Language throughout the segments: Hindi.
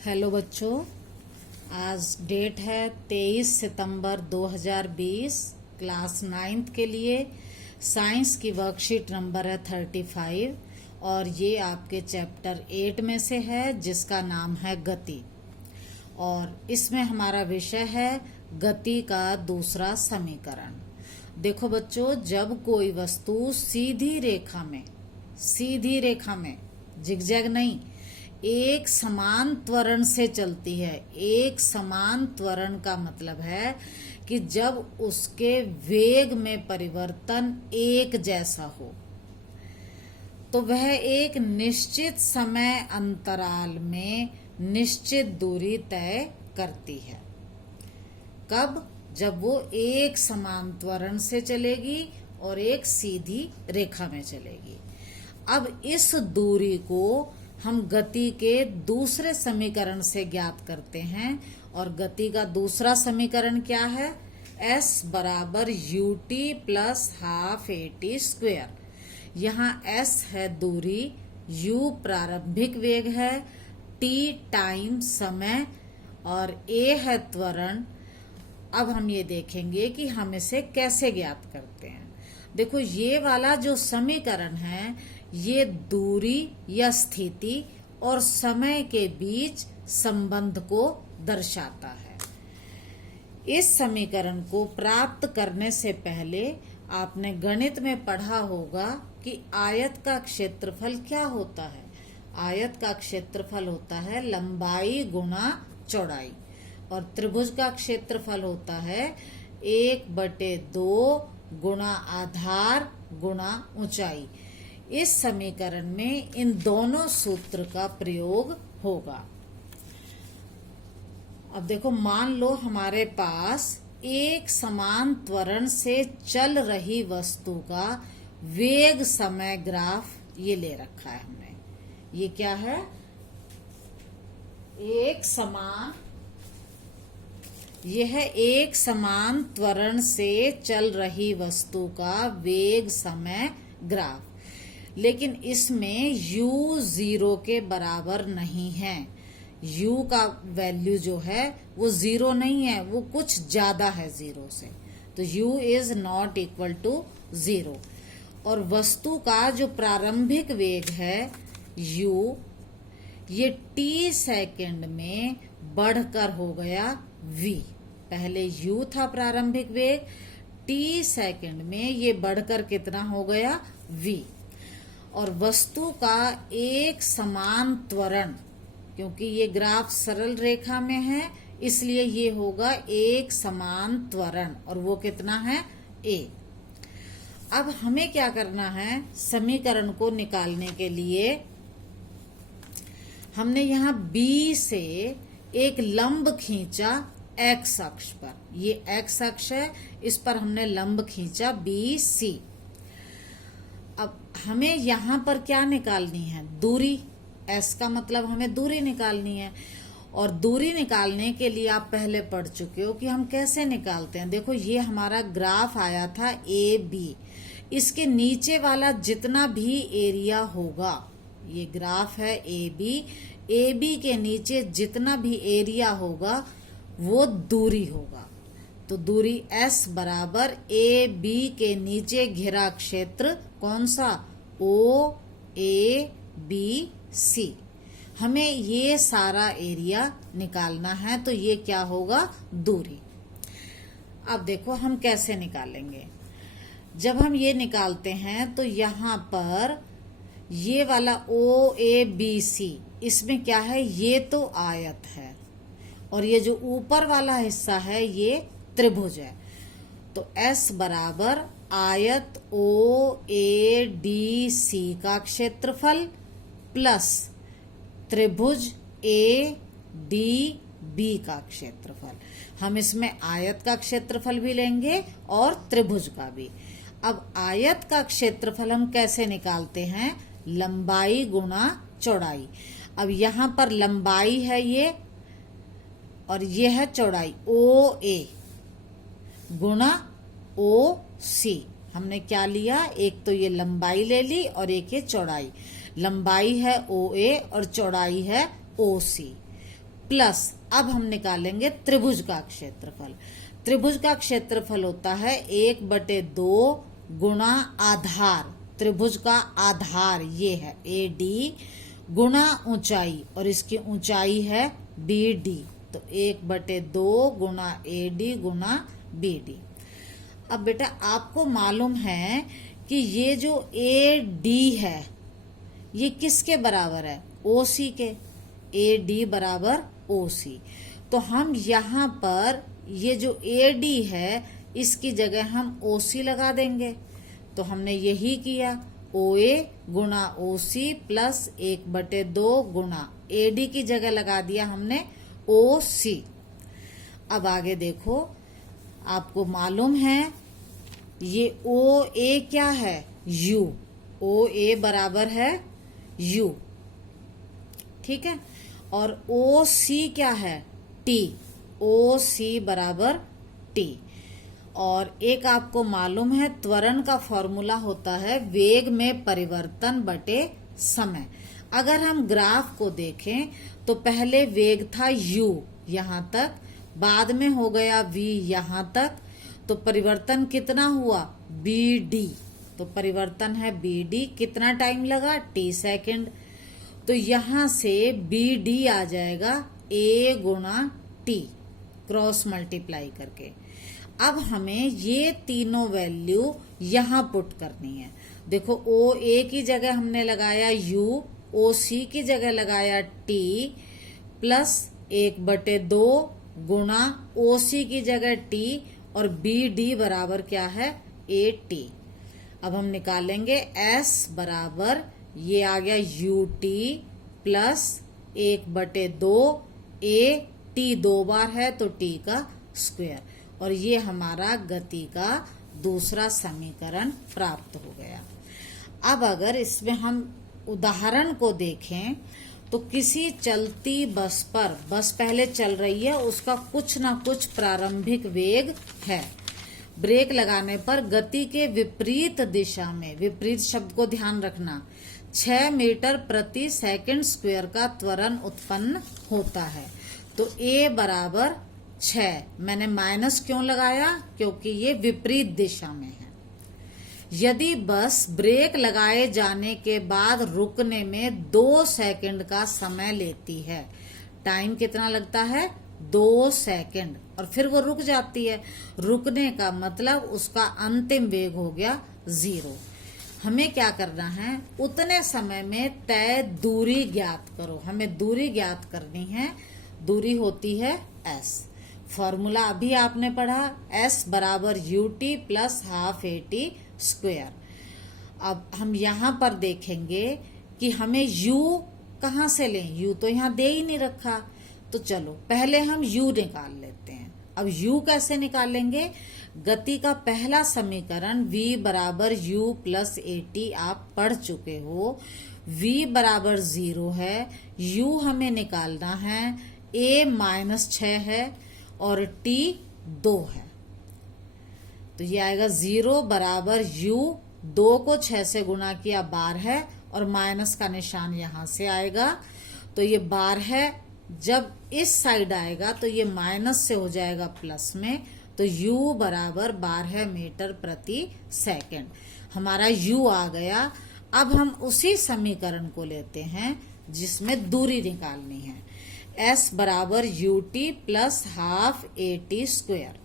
हेलो बच्चों, आज डेट है 23 सितंबर 2020। क्लास 9th के लिए साइंस की वर्कशीट नंबर है 35 और ये आपके चैप्टर 8 में से है जिसका नाम है गति। और इसमें हमारा विषय है गति का दूसरा समीकरण। देखो बच्चों, जब कोई वस्तु सीधी रेखा में जिगजैग नहीं, एक समान त्वरण से चलती है। एक समान त्वरण का मतलब है कि जब उसके वेग में परिवर्तन एक जैसा हो तो वह एक निश्चित समय अंतराल में निश्चित दूरी तय करती है। कब? जब वो एक समान त्वरण से चलेगी और एक सीधी रेखा में चलेगी। अब इस दूरी को हम गति के दूसरे समीकरण से ज्ञात करते हैं और गति का दूसरा समीकरण क्या है? S बराबर ut plus half at square. यहाँ S है दूरी, u प्रारंभिक वेग है, t टाइम समय और a है त्वरण। अब हम ये देखेंगे कि हम इसे कैसे ज्ञात करते हैं। देखो, ये वाला जो समीकरण है ये दूरी या स्थिति और समय के बीच संबंध को दर्शाता है। इस समीकरण को प्राप्त करने से पहले आपने गणित में पढ़ा होगा कि आयत का क्षेत्रफल क्या होता है। आयत का क्षेत्रफल होता है लंबाई गुणा चौड़ाई और त्रिभुज का क्षेत्रफल होता है 1/2 गुणा आधार गुणा ऊंचाई। इस समीकरण में इन दोनों सूत्र का प्रयोग होगा। अब देखो, मान लो हमारे पास एक समान त्वरण से चल रही वस्तु का वेग समय ग्राफ ये ले रखा है हमने। ये क्या है? यह एक समान त्वरण से चल रही वस्तु का वेग समय ग्राफ। लेकिन इसमें u 0 के बराबर नहीं है। u का वैल्यू जो है वो 0 नहीं है, वो कुछ ज्यादा है 0 से। तो u is not equal to 0। और वस्तु का जो प्रारंभिक वेग है u, ये t सेकंड में बढ़कर हो गया v। पहले u था प्रारंभिक वेग, t सेकंड में ये बढ़कर कितना हो गया v। और वस्तु का एक समान त्वरण, क्योंकि ये ग्राफ सरल रेखा में है इसलिए ये होगा एक समान त्वरण और वो कितना है? a। अब हमें क्या करना है? समीकरण को निकालने के लिए हमने यहाँ b से एक लंब खींचा x अक्ष पर। ये x अक्ष है, इस पर हमने लंब खींचा BC। अब हमें यहाँ पर क्या निकालनी है? दूरी। S का मतलब हमें दूरी निकालनी है और दूरी निकालने के लिए आप पहले पढ़ चुके हो कि हम कैसे निकालते हैं। देखो, ये हमारा ग्राफ आया था AB। इसके नीचे वाला जितना भी एरिया होगा, ये ग्राफ है AB के नीचे जितना भी एरिया होगा वो दूरी होगा। तो दूरी S बराबर AB के नीचे घिरा क्षेत्र कौन सा? OABC। हमें ये सारा एरिया निकालना है, तो ये क्या होगा? दूरी। अब देखो हम कैसे निकालेंगे। जब हम ये निकालते हैं तो यहाँ पर ये वाला OABC, इसमें क्या है? ये तो आयत है और ये जो ऊपर वाला हिस्सा है ये त्रिभुज है। तो S बराबर आयत OADC का क्षेत्रफल प्लस त्रिभुज ADB का क्षेत्रफल। हम इसमें आयत का क्षेत्रफल भी लेंगे और त्रिभुज का भी। अब आयत का क्षेत्रफल हम कैसे निकालते हैं? लंबाई गुणा चौड़ाई। अब यहाँ पर लंबाई है ये और ये है चौड़ाई OA गुणा OC। हमने क्या लिया? एक तो ये लंबाई ले ली और एक ये चौड़ाई। लंबाई है OA और चौड़ाई है OC प्लस अब हम निकालेंगे त्रिभुज का क्षेत्रफल। त्रिभुज का क्षेत्रफल होता है 1/2 गुणा आधार, त्रिभुज का आधार ये है AD गुणा ऊंचाई, और इसकी ऊंचाई है BD, तो 1/2 गुणा AD गुणा BD। अब बेटा आपको मालूम है कि ये जो AD है ये किसके बराबर है? OC के। AD बराबर OC, तो हम यहाँ पर ये जो AD है इसकी जगह हम OC लगा देंगे। तो हमने यही किया, OA गुणा OC प्लस 1/2 गुणा AD की जगह लगा दिया हमने OC। अब आगे देखो, आपको मालूम है ये OA क्या है? U। OA बराबर है U, ठीक है। और OC क्या है? T। OC बराबर T। और एक आपको मालूम है त्वरण का फॉर्मूला होता है वेग में परिवर्तन बटे समय। अगर हम ग्राफ को देखें तो पहले वेग था u यहाँ तक, बाद में हो गया v यहाँ तक, तो परिवर्तन कितना हुआ? bd। तो परिवर्तन है bd, कितना टाइम लगा? t second. तो यहाँ से bd आ जाएगा a गुणा t, क्रॉस मल्टीप्लाई करके। अब हमें ये तीनों वैल्यू यहाँ पुट करनी है। देखो OA की जगह हमने लगाया U, OC की जगह लगाया T, प्लस 1/2 गुणा OC की जगह T, और BD बराबर क्या है? AT। अब हम निकालेंगे S बराबर, ये आ गया UT प्लस 1/2 AT, 2 बार है तो T का स्क्वायर, और ये हमारा गति का दूसरा समीकरण प्राप्त हो गया। अब अगर इसमें हम उदाहरण को देखें तो किसी चलती बस पर, बस पहले चल रही है, उसका कुछ ना कुछ प्रारंभिक वेग है। ब्रेक लगाने पर गति के विपरीत दिशा में, विपरीत शब्द को ध्यान रखना, 6 मीटर प्रति सेकंड स्क्वायर का त्वरण उत्पन्न होता है। तो A बराबर 6, मैंने माइनस क्यों लगाया? क्योंकि ये विपरीत दिशा में है। यदि बस ब्रेक लगाए जाने के बाद रुकने में 2 सेकंड का समय लेती है, टाइम कितना लगता है? 2 सेकंड, और फिर वो रुक जाती है, रुकने का मतलब उसका अंतिम वेग हो गया 0। हमें क्या करना है? उतने समय में तय दूरी ज्ञात करो। हमें दूरी ज्ञात करनी है, दूरी होती है s। फॉर्मूला अभी आपने पढ़ा, s बराबर ut plus half AT square. अब हम यहाँ पर देखेंगे कि हमें u कहाँ से लें? u तो यहाँ दे ही नहीं रखा, तो चलो पहले हम u निकाल लेते हैं। अब u कैसे निकालेंगे? गति का पहला समीकरण v बराबर u प्लस AT आप पढ़ चुके हो। v बराबर 0 है, u हमें निकालना है, a -6 है और t 2 है। तो ये आएगा 0 बराबर u, 2 को 6 से गुणा किया 12 है, और माइनस का निशान यहां से आएगा, तो ये 12 है। जब इस साइड आएगा तो ये माइनस से हो जाएगा प्लस में, तो u बराबर 12 मीटर प्रति सेकंड। हमारा u आ गया। अब हम उसी समीकरण को लेते हैं जिसमें दूरी निकालनी है। s बराबर ut plus half AT square.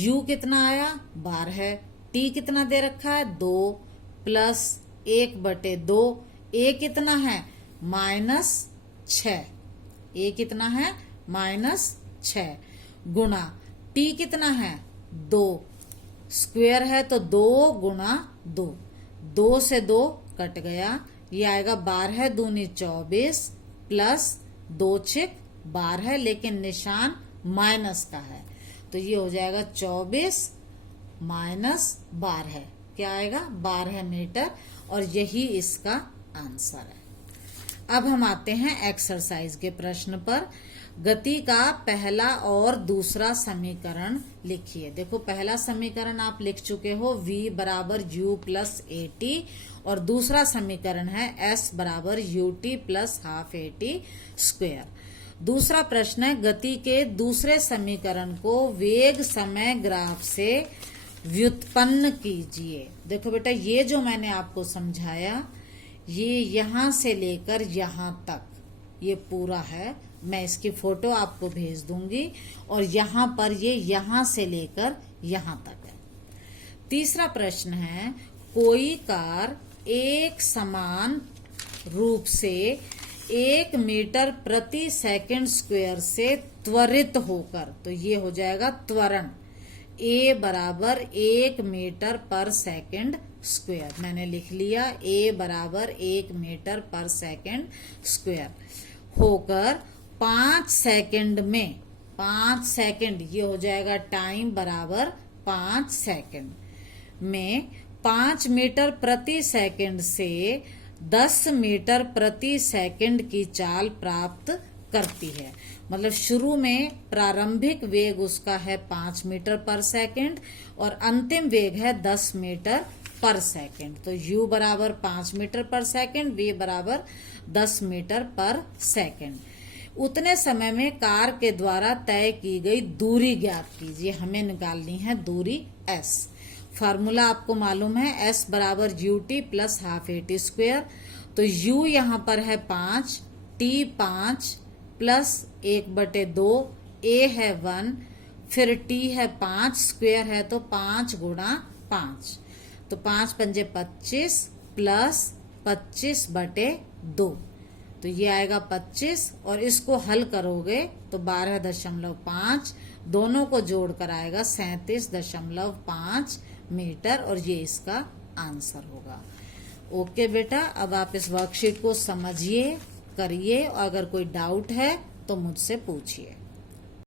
u कितना आया? 12। t कितना दे रखा है? 2 प्लस 1/2। a कितना है? -6। a कितना है? -6 गुणा t कितना है? 2। स्क्वायर है तो 2 गुणा 2, 2 से 2 कट गया, ये आएगा 12 दूनी 24 प्लस 2 छिक 12, लेकिन निशान माइनस का है, तो ये हो जाएगा 24 माइनस 12, क्या आएगा? 12 मीटर, और यही इसका आंसर है। अब हम आते हैं एक्सरसाइज के प्रश्न पर। गति का पहला और दूसरा समीकरण लिखिए। देखो पहला समीकरण आप लिख चुके हो, v बराबर u प्लस AT, और दूसरा समीकरण है s बराबर ut plus half AT square. दूसरा प्रश्न है, गति के दूसरे समीकरण को वेग समय ग्राफ से व्युत्पन्न कीजिए। देखो बेटा, ये जो मैंने आपको समझाया, ये यहां से लेकर यहां तक ये पूरा है। मैं इसकी फोटो आपको भेज दूंगी, और यहां पर ये यहां से लेकर यहां तक है। तीसरा प्रश्न है, कोई कार एक समान रूप से 1 मीटर प्रति सेकंड स्क्वायर से त्वरित होकर, तो ये हो जाएगा त्वरण, A बराबर 1 मीटर पर सेकंड स्क्वायर। मैंने लिख लिया, A बराबर 1 मीटर पर सेकंड स्क्वायर होकर 5 सेकंड में, 5 सेकंड ये हो जाएगा टाइम बराबर 5 सेकंड में 5 मीटर प्रति सेकंड से 10 मीटर प्रति सेकंड की चाल प्राप्त करती है। मतलब शुरू में प्रारंभिक वेग उसका है 5 मीटर पर सेकंड और अंतिम वेग है 10 मीटर पर सेकंड। तो u बराबर 5 मीटर पर सेकंड, v बराबर 10 मीटर पर सेकंड। उतने समय में कार के द्वारा तय की गई दूरी ज्ञात कीजिए। हमें निकालनी है दूरी s। फार्मूला आपको मालूम है, s बराबर ut plus half at square. तो u यहाँ पर है 5, t 5 प्लस 1/2, a है 1, फिर t है 5, स्क्वायर है तो 5 गुणा 5, तो 5 पंजे 25 प्लस 25/2, तो ये आएगा 25, और इसको हल करोगे तो 12.5, दोनों को जोड़कर आएगा 37.5 मीटर, और ये इसका आंसर होगा। ओके बेटा, अब आप इस वर्कशीट को समझिए, करिए, और अगर कोई डाउट है तो मुझसे पूछिए।